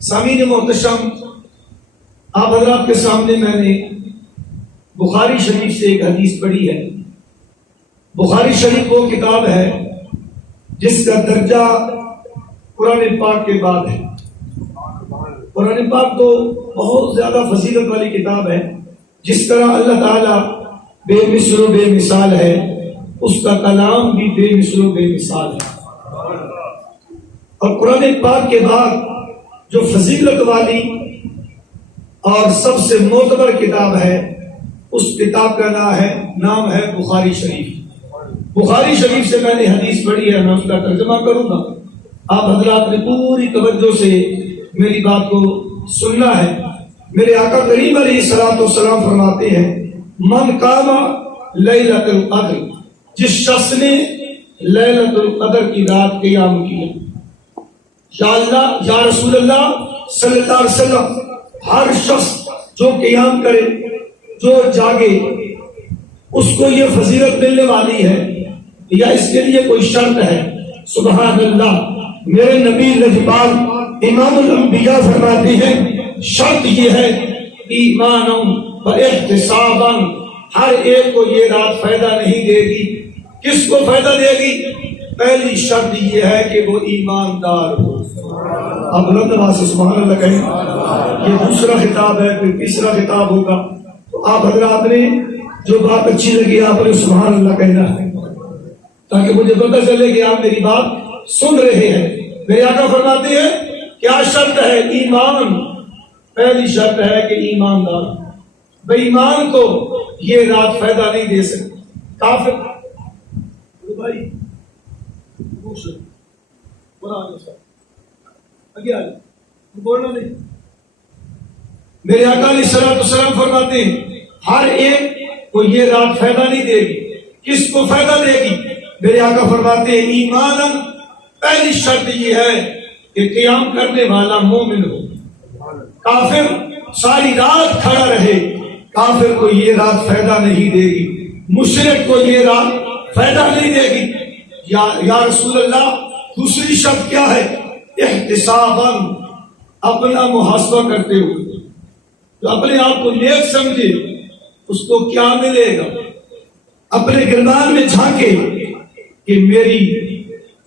سامعین محتشم، آپ حضرات کے سامنے میں نے بخاری شریف سے ایک حدیث پڑھی ہے۔ بخاری شریف وہ کتاب ہے جس کا درجہ قرآن پاک کے بعد ہے۔ قرآن پاک تو بہت زیادہ فضیلت والی کتاب ہے، جس طرح اللہ تعالیٰ بے مثل و بے مثال ہے، اس کا کلام بھی بے مثل و بے مثال ہے۔ اور قرآن پاک کے بعد جو فضیلت والی اور سب سے معتبر کتاب ہے، اس کتاب کا نام ہے بخاری شریف۔ بخاری شریف سے میں نے حدیث پڑھی ہے، میں اس کا ترجمہ کروں گا۔ آپ حضرات نے پوری توجہ سے میری بات کو سننا ہے۔ میرے آقا کریم علیہ الصلوۃ والسلام فرماتے ہیں، من قام لیلۃ القدر، جس شخص نے لیلۃ القدر کی رات قیام کیا، یا اللہ یا رسول اللہ صلی اللہ علیہ وسلم، ہر شخص جو قیام کرے، جو جاگے، اس کو یہ فضیلت ملنے والی ہے، یا اس کے لیے کوئی شرط ہے؟ سبحان اللہ، میرے نبی لجپال امام الانبیاء فرماتے ہیں، شرط یہ ہے ایمانا و احتسابا، ہر ایک کو یہ رات فائدہ نہیں دے گی۔ کس کو فائدہ دے گی؟ پہلی شرط یہ ہے کہ وہ ایماندار ہو۔ اب بلند آواز سے سبحان اللہ کہیں۔ یہ دوسرا خطاب ہے، پھر تیسرا خطاب ہوگا۔ تو آپ حضرات نے جو بات اچھی لگی آپ نے سبحان اللہ کہنا ہے، تاکہ مجھے پتہ چلے کہ آپ میری بات سن رہے ہیں۔ میرے آقا فرماتے ہیں کیا شرط ہے؟ ایمان، پہلی شرط ہے کہ ایماندار۔ بے ایمان کو یہ رات فائدہ نہیں دے سکتی۔ کافر بھائی بولنا نہیں۔ میرے آقا علیہ الصلوۃ والسلام فرماتے ہیں ہر ایک کو یہ رات فائدہ نہیں دے گی۔ کس کو فائدہ دے گی؟ میرے آقا فرماتے ہیں ایماناً، پہلی شرط یہ ہے کہ قیام کرنے والا مومن ہو۔ کافر ساری رات کھڑا رہے، کافر کو یہ رات فائدہ نہیں دے گی، مشرک کو یہ رات فائدہ نہیں دے گی۔ یا رسول اللہ، دوسری شرط کیا ہے؟ احتساباً، اپنا محاسبہ کرتے ہوئے، جو اپنے آپ کو نیک سمجھے اس کو کیا ملے گا؟ اپنے گردان میں جھانکے کہ میری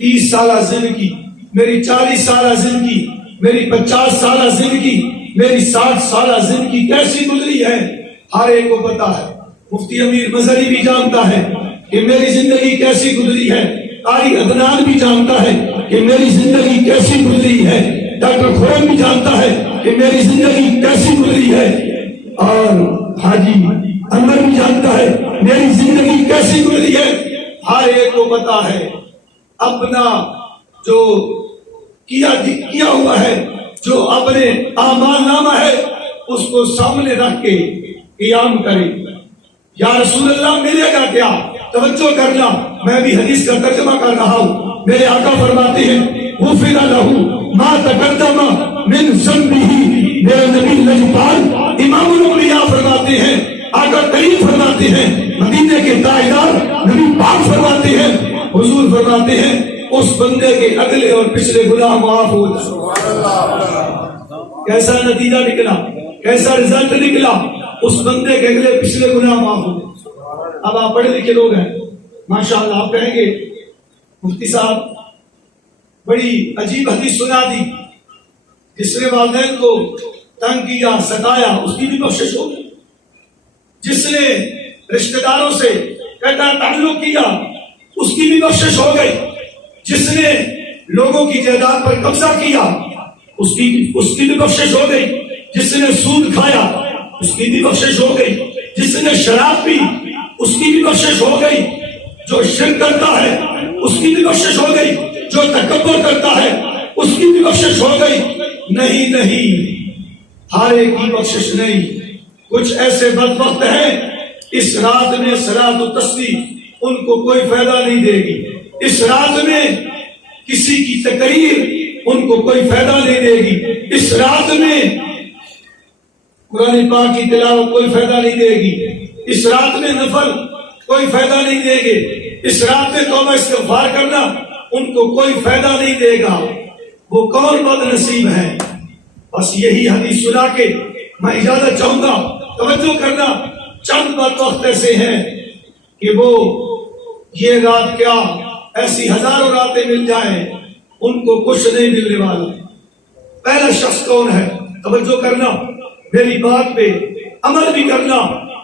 30 سالہ زندگی، میری 40 سالہ زندگی، میری 50 سالہ زندگی، میری 60 سالہ زندگی کیسی گزری ہے۔ ہر ایک کو پتا ہے، مفتی امیر مظہری بھی جانتا ہے کہ میری زندگی کیسی گزری ہے، قاری عدنان بھی جانتا ہے کہ میری زندگی کیسی گزری ہے، ڈاکٹر خورم بھی جانتا ہے کہ میری زندگی کیسی گزری ہے، اور حاجی انور بھی جانتا ہے میری زندگی کیسی گزری ہے۔ ہر ایک کو پتا ہے اپنا جو کیا ہوا ہے، جو اپنے اعمال نامہ ہے، اس کو سامنے رکھ کے قیام کرے۔ یا رسول اللہ ملے گا کیا؟ توجہ کرنا، میں بھی حدیث کا ترجمہ کر رہا ہوں۔ میرے آقا فرماتے ہیں غفر لہ ما تقدم من ذنبہ، میرے نبی لجپال امام الانبیاء فرماتے ہیں، آقا کریم فرماتے ہیں، مدینے کے تاجدار نبی پاک فرماتے ہیں، حضور فرماتے ہیں اس بندے کے اگلے اور پچھلے گناہ معاف ہو جائے۔ کیسا نتیجہ نکلا، کیسا رزلٹ نکلا؟ اس بندے کے اگلے پچھلے گناہ معاف ہو جائے۔ اب آپ پڑھے لکھے لوگ ہیں ماشاءاللہ، آپ کہیں گے مفتی صاحب بڑی عجیب حدیث سنا دی، جس نے والدین کو تنگ کیا، ستایا، اس کی بھی بخشش ہو گئی۔ جس نے رشتہ داروں سے قطع تعلق کیا، اس کی بھی بخشش ہو گئی۔ جس نے لوگوں کی جائیداد پر قبضہ کیا، اس کی بھی بخشش ہو گئی۔ جس نے سود کھایا، اس کی بھی بخشش ہو گئی۔ جس نے شراب پی، اس کی بھی بخشش ہو گئی۔ جو شرک کرتا ہے اس کی بھی بخشش ہو گئی۔ جو تکبر کرتا ہے اس کی بھی بخشش ہو گئی۔ نہیں، ہر ایک کی بخشش نہیں۔ کچھ ایسے بدبخت ہیں اس رات میں صلاۃ و تسبیح ان کو کوئی فائدہ نہیں دے گی۔ اس رات میں کسی کی تقریر ان کو کوئی فائدہ نہیں دے گی۔ اس رات میں قرآن پاک کی تلاوت کوئی فائدہ نہیں دے گی۔ اس رات میں نفل کوئی فائدہ نہیں دے گے۔ اس رات میں توبہ استغفار کرنا ان کو کوئی فائدہ نہیں دے گا۔ وہ کون بد نصیب ہے. بس یہی حدیث سنا کے میں اجازت چاہوں گا. توجہ کرنا، چند وقت ایسے ہیں کہ وہ یہ رات کیا ایسی ہزاروں راتیں مل جائیں ان کو کچھ نہیں ملنے والا. پہلا شخص کون ہے؟ توجہ کرنا، میری بات پہ عمل بھی کرنا.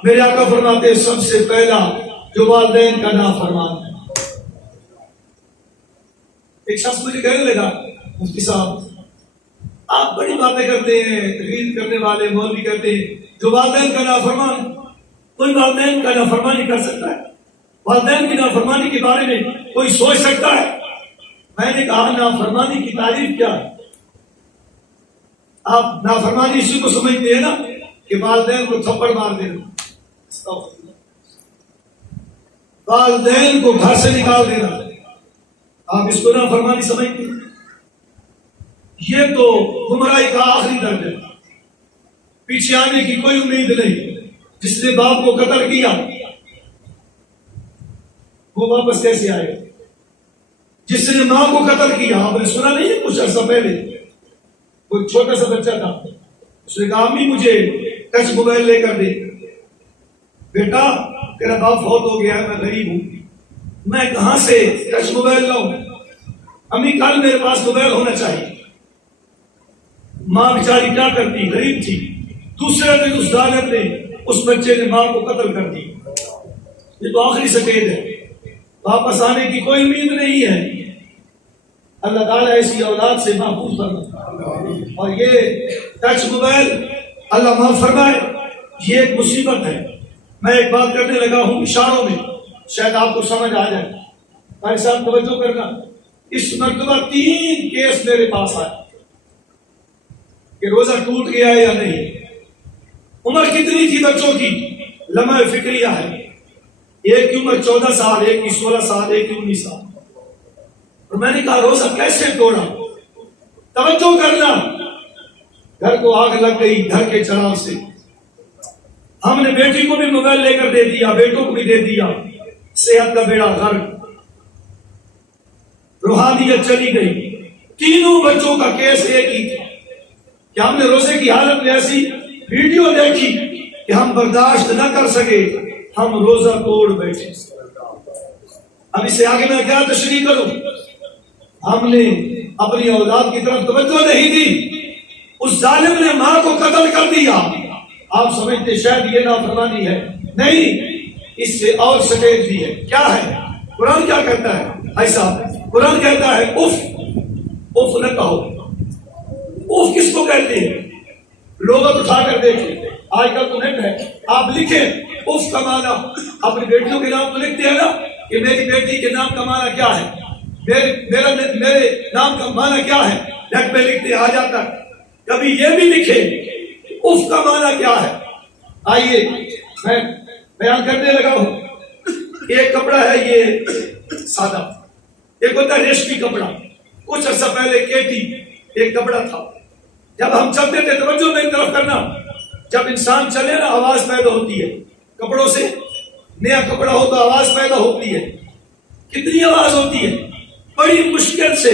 میرے آقا فرماتے سب سے پہلا جو والدین کا نافرمان ہے. ایک شخص مجھے کہنے لگا، مفتی صاحب آپ بڑی باتیں کرتے ہیں، تقریر کرنے والے مولوی کہتے ہیں جو والدین کا نافرمان. کوئی والدین کا نافرمانی کر سکتا ہے؟ والدین کی نافرمانی کے بارے میں کوئی سوچ سکتا ہے؟ میں نے کہا نافرمانی کی تعریف کیا ہے؟ آپ نافرمانی اسی کو سمجھتے ہیں نا کہ والدین کو تھپڑ مار دینا، والدین کو گھر سے نکال دینا، آپ اس کو نافرمانی سمجھتے ہیں؟ یہ تو گمراہی کا آخری درجہ ہے. پیچھے آنے کی کوئی امید نہیں. جس نے باپ کو قتل کیا وہ واپس کیسے آئے؟ جس نے ماں کو قتل کیا، آپ نے سنا نہیں ہے کچھ عرصہ پہلے کوئی چھوٹا سا بچہ تھا، اس نے کہا امی مجھے ٹچ موبائل لے کر دے. بیٹا تیرا باپ فوت ہو گیا ہے، میں غریب ہوں، میں کہاں سے ٹچ موبائل لاؤں؟ امی کل میرے پاس موبائل ہونا چاہیے. ماں بیچاری کیا کرتی، غریب تھی. دوسرے دن اس ظالم نے، اس بچے نے ماں کو قتل کر دی. یہ تو آخری سٹیج ہے، واپس آنے کی کوئی امید نہیں ہے. اللہ تعالیٰ ایسی اولاد سے محفوظ فرمائے. اور یہ ٹچ موبائل اللہ معاف فرمائے، یہ ایک مصیبت ہے. میں ایک بات کرنے لگا ہوں اشاروں میں، شاید آپ کو سمجھ آ جائے. بھائی صاحب توجہ کرنا، اس مرتبہ 3 کیس میرے پاس آئے کہ روزہ ٹوٹ گیا ہے یا نہیں. عمر کتنی تھی بچوں کی؟ لمحہ فکریہ ہے. ایک کی عمر 14 سال، ایک کی 16 سال، ایک کی 19 سال. اور میں نے کہا روزہ کیسے توڑا؟ توجہ کرنا، گھر کو آگ لگ گئی گھر کے چراغ سے. ہم نے بیٹی کو بھی موبائل لے کر دے دیا، بیٹوں کو بھی دے دیا. صحت کا بیڑا غرق، روحانیت چلی گئی. تینوں بچوں کا کیس ایک ہی تھا کہ ہم نے روزے کی حالت میں ایسی ویڈیو دیکھی کہ ہم برداشت نہ کر سکے، ہم روزہ توڑ بیٹھے. اب اس سے آگے میں کیا تشریح کروں؟ ہم نے اپنی اولاد کی طرف توجہ نہیں دی، اس ظالم نے ماں کو قتل کر دیا. آپ سمجھتے شاید یہ نافرمانی ہے، نہیں، اس سے اور سٹیج بھی ہے. کیا ہے؟ قرآن کیا کہتا ہے ایسا؟ قرآن کہتا ہے اف. اف نہ کہو. اف کس کو کہتے ہیں؟ لوگ اٹھا کر دیکھیں، آج کل تو نیٹ ہے، آپ لکھیں اف کا معنی. اپنی بیٹیوں کے نام تو لکھتے ہیں نا کہ میری بیٹی کے نام کا معنی کیا ہے، میرے نام کا معنی کیا ہے، نیٹ پہ لکھتے آ جاتا ہے. کبھی یہ بھی لکھیں اف کا معنی کیا ہے. آئیے میں بیان کرنے لگا ہوں. ایک کپڑا ہے یہ سادہ، ایک ہوتا ہے ریشمی کپڑا. کچھ عرصہ پہلے کیٹی ایک کپڑا تھا. جب ہم چلتے تھے، توجہ میری طرف کرنا، جب انسان چلے نا آواز پیدا ہوتی ہے. کپڑوں سے نیا کپڑا ہو تو آواز پیدا ہوتی ہے. کتنی آواز ہوتی ہے؟ بڑی مشکل سے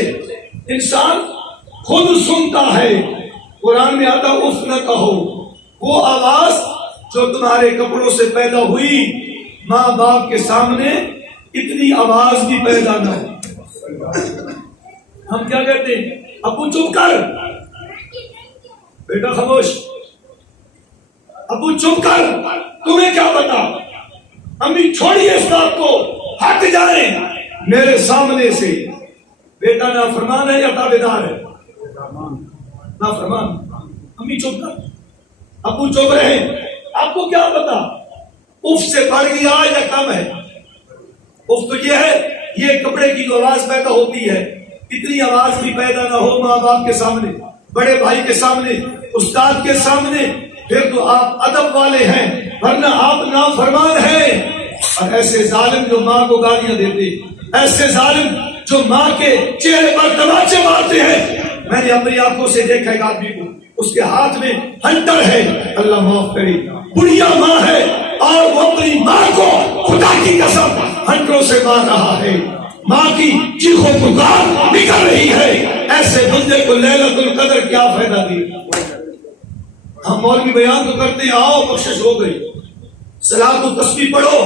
انسان خود سنتا ہے. قرآن میں آتا اف نہ کہو. وہ آواز جو تمہارے کپڑوں سے پیدا ہوئی، ماں باپ کے سامنے اتنی آواز بھی پیدا نہ ہو. ہم کیا کہتے ہیں؟ ابو چپ کر، بیٹا خاموش، ابو چپ کر، تمہیں کیا پتا، امی چھوڑیے اس بات کو، ہٹ جائیں میرے سامنے سے. بیٹا نافرمان ہے یا تابعدار ہے؟ نافرمان. امی چپ کر، ابو چپ رہے، آپ کو کیا پتا اف سے بڑھ گیا یا کم ہے. اف تو یہ ہے، یہ کپڑے کی جو آواز پیدا ہوتی ہے، اتنی آواز بھی پیدا نہ ہو ماں باپ کے سامنے، بڑے بھائی کے سامنے، استاد کے سامنے، پھر تو آپ ادب والے ہیں، ورنہ آپ نافرمان ہیں. اور ایسے ظالم جو ماں کو گالیاں دیتے، ایسے ظالم جو ماں کے چہرے پر تماچے مارتے ہیں. میں نے اپنی آنکھوں سے دیکھا ایک آدمی کو، اس کے ہاتھ میں ہنٹر ہے، اللہ معاف کرے، بڑھیا ماں ہے، اور وہ اپنی ماں کو خدا کی قسم ہنٹروں سے مار رہا ہے. ماں کی چیخو پکار نکل رہی ہے، ایسے بندے کو لیلۃ القدر کیا فائدہ دی؟ ہم مولوی بیان تو کرتے ہیں آؤ بخشش ہو گئی، صلاۃ و تسبیح پڑھو،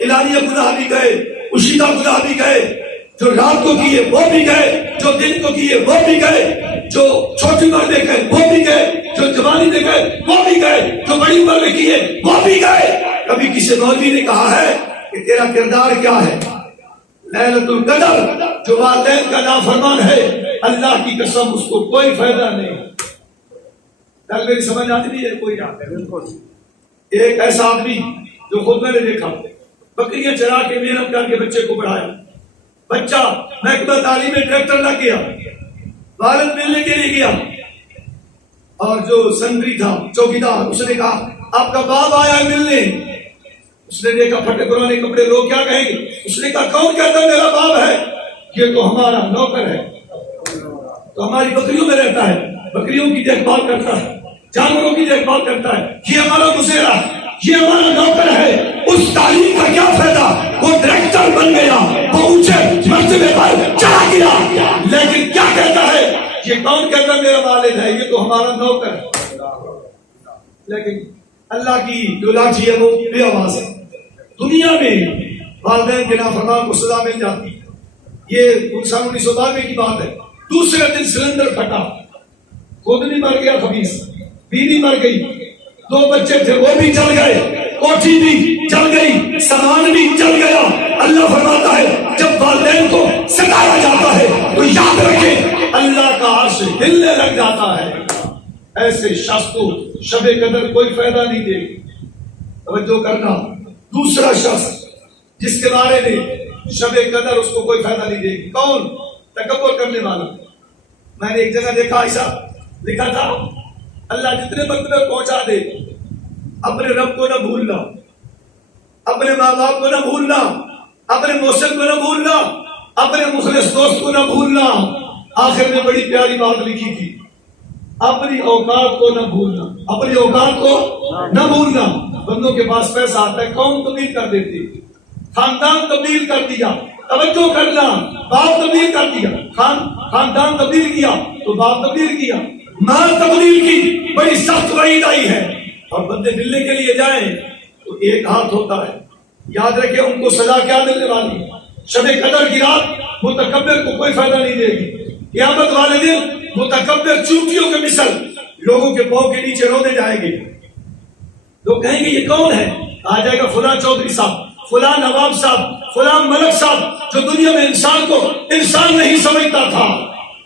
اعلانیہ گناہ بھی گئے، پوشیدہ گناہ بھی گئے، جو رات کو کیے وہ بھی گئے، جو دن کو کیے وہ بھی گئے، جو چھوٹی عمر میں گئے وہ بھی گئے، جو جوانی میں گئے وہ بھی گئے، جو بڑی عمر میں کیے وہ بھی گئے۔ کبھی کسی مولوی نے کہا ہے کہ تیرا کردار کیا ہے؟ لیلۃ القدر جو والدین کا نافرمان ہے، اللہ کی قسم اس کو کوئی فائدہ نہیں۔ کل میری سمجھ آتی نہیں ہے کوئی آتا ہے؟ بالکل۔ ایک ایسا آدمی جو خود میں نے دیکھا، بکریاں چرا کے محنت کر کے بچے کو پڑھایا، بچہ محکمہ تعلیم میں ڈائریکٹر لگ گیا، والد ملنے کے لیے گیا، اور جو سنگری تھا چوکیدار اس نے کہا آپ کا باپ آیا ہے ملنے۔ اس نے دیکھا پھٹے پرانے کپڑے، لوگ کیا کہیں گے؟ اس نے کہا کون کہتا ہے میرا باپ ہے؟ یہ تو ہمارا نوکر ہے، تو ہماری بکریوں میں رہتا ہے، بکریوں کی دیکھ بھال کرتا ہے، جانوروں کی دیکھ بھال کرتا ہے، یہ ہمارا مشیرہ، یہ ہمارا نوکر ہے۔ اس تعلیم کا کیا فائدہ؟ وہ ڈائریکٹر بن گیا، وہ اونچے مرتبے پر چلا گیا، لیکن کیا کہتا ہے؟ یہ کون کہتا ہے میرا والد ہے؟ یہ تو ہمارا نوکر ہے۔ لیکن اللہ کی جو لاٹھی ہے وہ بے آواز ہے۔ دنیا میں والدین کے نافرمان کو سزا مل جاتی ہے۔ یہ 1992 کی بات ہے، دوسرے دن سلنڈر پھٹا، خود بھی مر گیا خبیث، بیوی مر گئی، 2 بچے تھے وہ بھی جل گئے، کوٹھی بھی جل گئی، سامان بھی جل گیا۔ اللہ فرماتا ہے جب والدین کو ستایا جاتا ہے تو یاد رکھیں اللہ کا عرش ہلنے لگ جاتا ہے۔ ایسے شخص کو شب قدر کوئی فائدہ نہیں دے گی۔ توجہ کرنا، دوسرا شخص جس کے بارے میں شب قدر اس کو کوئی فائدہ نہیں دے گی، کون؟ تکبر کرنے والا۔ میں نے ایک جگہ دیکھا ایسا لکھا تھا اللہ جتنے مرتبہ پہنچا دے، اپنے رب کو نہ بھولنا، اپنے ماں باپ کو نہ بھولنا، اپنے محسن کو نہ بھولنا، اپنے مخلص دوست کو نہ بھولنا۔ آخر میں بڑی پیاری بات لکھی تھی، اپنی اوقات کو نہ بھولنا، اپنی اوقات کو نہ بھولنا۔ بندوں کے پاس پیسہ آتا ہے، قوم تبدیل کر دیتی، خاندان تبدیل کر دیا، توجہ کرنا، باپ تبدیل کر دیا، خاندان تبدیل کیا تو باپ تبدیل کیا، مال تبدیل کی، بڑی سخت وعید آئی ہے۔ اور بندے ملنے کے لیے جائیں تو ایک ہاتھ ہوتا ہے، یاد رکھیں ان کو سزا کیا ملنے والی ہے؟ شب قدر کی رات متکبر کو کوئی فائدہ نہیں دے گی۔ قیامت والے دن متکبر چونٹیوں کے مثل لوگوں کے پاؤں کے نیچے رونے جائیں گے۔ لوگ کہیں گے یہ کون ہے؟ آ جائے گا فلاں چودھری صاحب، فلاں نواب صاحب، فلاں ملک صاحب، جو دنیا میں انسان کو انسان نہیں سمجھتا تھا،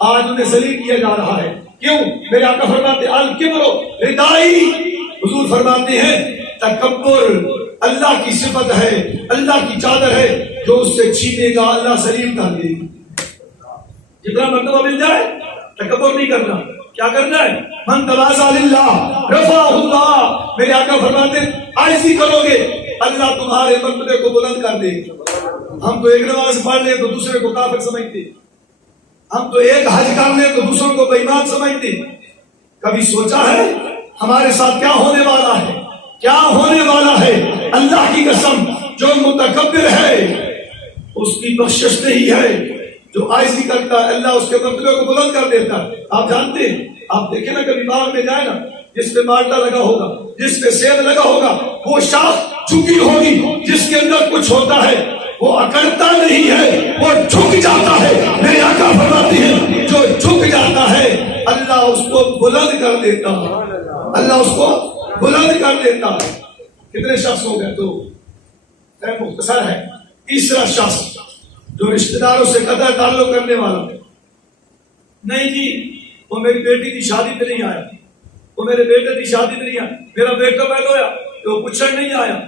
آج انہیں ذلیل کیا جا رہا ہے۔ کیوں؟ میرے آقا فرماتے ہیں الکبر ردائی، حضور فرماتے ہیں تکبر اللہ کی صفت ہے، اللہ کی چادر ہے، جو اس سے چھینے گا اللہ ذلیل کر دے گا۔ جتنا مرتبہ مل جائے تکبر نہیں کرنا، کیا کرنا ہے؟ من تواضع للہ رفعہ اللہ، میرے آقا فرماتے ہیں عاجزی کرو گے اللہ تمہارے مرتبے کو بلند کر دے گا۔ ہم تو ایک نماز پڑھ لیں تو دوسرے کو کافر سمجھتے، ہم تو ایک حج کر لیں تو دوسروں کو بے ایمان سمجھتے۔ کبھی سوچا ہے ہمارے ساتھ کیا ہونے والا ہے؟ کیا ہونے والا ہے؟ اللہ کی قسم جو متکبر ہے اس کی بخشش نہیں ہے، جو عاجزی کرتا ہے اللہ اس کے مرتبے کو بلند کر دیتا ہے۔ آپ جانتے ہیں، آپ دیکھیں نا کبھی باغ میں جائے نا، جس پہ مالٹا لگا ہوگا، جس پہ سیب لگا ہوگا، وہ شاخ جھکی ہوگی، جس کے اندر کچھ ہوتا ہے وہ اکڑتا نہیں ہے، وہ جھک جاتا ہے۔ میرے آقا فرماتے ہیں جو جھک جاتا ہے اللہ اس کو بلند کر دیتا ہے، اللہ اس کو بلند کر دیتا ہے۔ کتنے شخص ہو گئے؟ تو مختصر ہے۔ تیسرا شخص جو رشتہ داروں سے قطع تعلق کرنے والا، نہیں جی وہ میری بیٹی کی شادی پہ نہیں آیا، وہ میرے بیٹے کی شادی پہ نہیں آیا، میرا بیٹا پیدا ہوا تو پوچھنے نہیں آیا،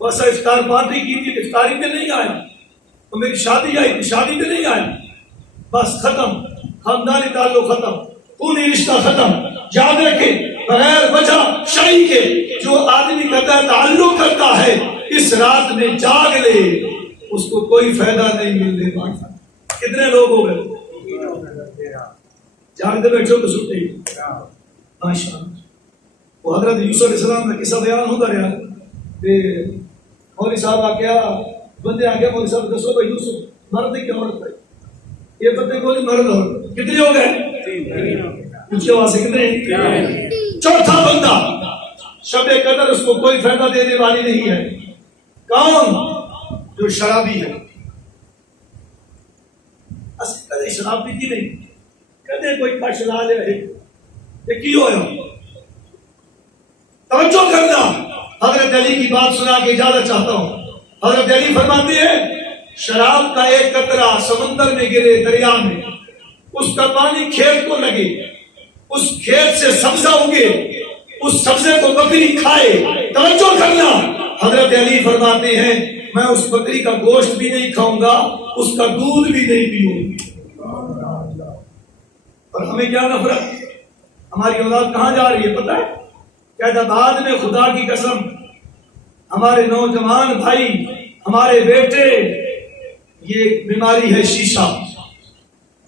بس افطار پارٹی کی تھی افطاری پہ نہیں آیا، وہ میری شادی آئی تھی شادی پہ نہیں آیا، بس ختم، خاندانی تعلق ختم، پوری رشتہ ختم۔ یاد رکھیں بغیر وجہ شرعی کے جو آدمی قطع تعلق کرتا ہے اس رات میں جاگ لے اس کو کوئی فائدہ نہیں ملنے والا۔ کتنے لوگ ہو گئے؟ جاگتے بیٹھو تو سنتے ہی ماشاء اللہ۔ وہ حضرت یوسف علیہ السلام کا قصہ بیان ہوتا رہا کہ مولوی صاحب آ گیا، بندے آ گیا، مولوی صاحب دسو بھائی یوسف مرد کی عورت ہے یہ پتہ کوئی مرد عورت کتنے ہو گئے کچھ آواز سے کتنے چوتھا بندہ شب قدر اس کو کوئی فائدہ دینے والی نہیں ہے کون جو شرابی ہے اصل کدے شراب پیتی نہیں کدے کوئی کش لا لے یہ کی ہو توجہ کرنا حضرت علی کی بات سنا کے اجازت چاہتا ہوں حضرت علی فرماتے ہیں شراب کا ایک قطرہ سمندر میں گرے دریا میں اس کا پانی کھیت کو لگے اس کھیت سے سبزہ اگے اس سبزے کو بکری کھائے توجہ کرنا حضرت علی فرماتے ہیں میں اس بکری کا گوشت بھی نہیں کھاؤں گا اس کا دودھ بھی نہیں پیوں گا اور ہمیں کیا نفرت ہماری اولاد کہاں جا رہی ہے پتہ ہے کہتا بعد میں خدا کی قسم ہمارے نوجوان بھائی ہمارے بیٹے یہ بیماری ہے شیشہ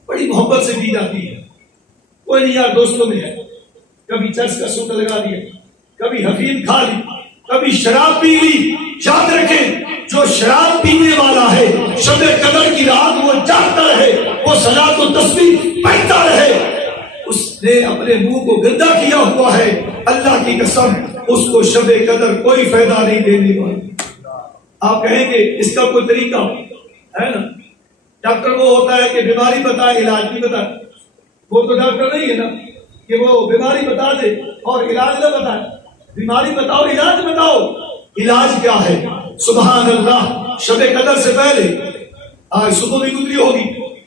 بڑی محبت سے پی جاتی ہے کوئی نہیں یار دوستوں میں ہے کبھی چرس کا سوٹ لگا دیا کبھی حفیظ کھا لی کبھی شراب پی لی یاد رکھیں جو شراب پینے والا ہے شب قدر کی رات وہ جاگتا رہے وہ صلاۃ و تسبیح پڑھتا رہے اس نے اپنے منہ کو گندا کیا ہوا ہے اللہ کی قسم اس کو شب قدر کوئی فائدہ نہیں دینے والا آپ کہیں گے اس کا کوئی طریقہ ہے نا ڈاکٹر وہ ہوتا ہے کہ بیماری بتائے علاج بھی بتائے وہ تو ڈاکٹر نہیں ہے نا کہ وہ بیماری بتا دے اور علاج نہ بتائے بیماری بتاؤ علاج بتاؤ علاج کیا ہے سبحان اللہ شب قدر سے پہلے آج صبح بھی گزری ہوگی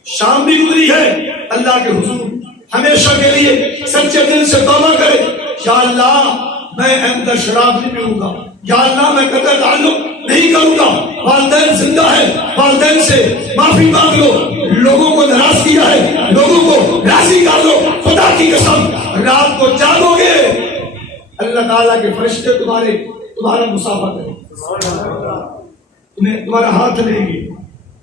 شام بھی گزری ہے اللہ کے حضور ہمیشہ کے لیے سچے دل سے توبہ کرے یا اللہ میں اندر شراب نہیں پیوں گا یا اللہ میں قطع تعلق نہیں کروں گا والدین زندہ ہے والدین سے معافی مانگ لو لوگوں کو ناراض کیا ہے لوگوں کو راضی کر لو خدا کی قسم رات کو جاگو گے اللہ تعالیٰ کے فرشتے تمہارا مسافہ کریں تمہارا ہاتھ لیں گے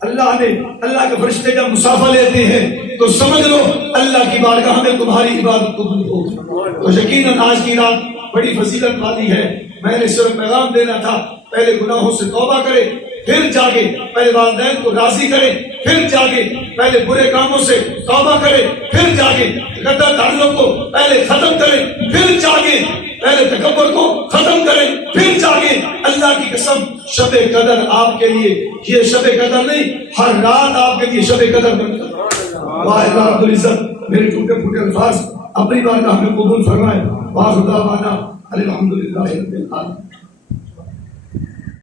اللہ کے فرشتے جب مسافہ لیتے ہیں تو سمجھ لو اللہ کی بارگاہ میں تمہاری عبادت قبول ہوگی تو یقیناً آج کی رات بڑی فضیلت والی ہے میں نے صرف پیغام دینا تھا پہلے گناہوں سے توبہ کرے پھر جاگے پہلے والدین کو راضی کرے پھر جاگے پہلے برے کاموں سے توبہ کرے پھر جاگے قطع تعلق کو پہلے ختم کرے پھر جاگے پہلے تکبر کو ختم کریں پھر جاگے اللہ کی قسم شب قدر آپ کے لیے یہ شب قدر نہیں ہر رات آپ کے لیے شب قدر بنتا واحد رب العزت میرے ٹوٹے پھوٹے الفاظ اپنی بارگاہ میں قبول فرمائے واخر دعوانا الحمدللہ رب العالمین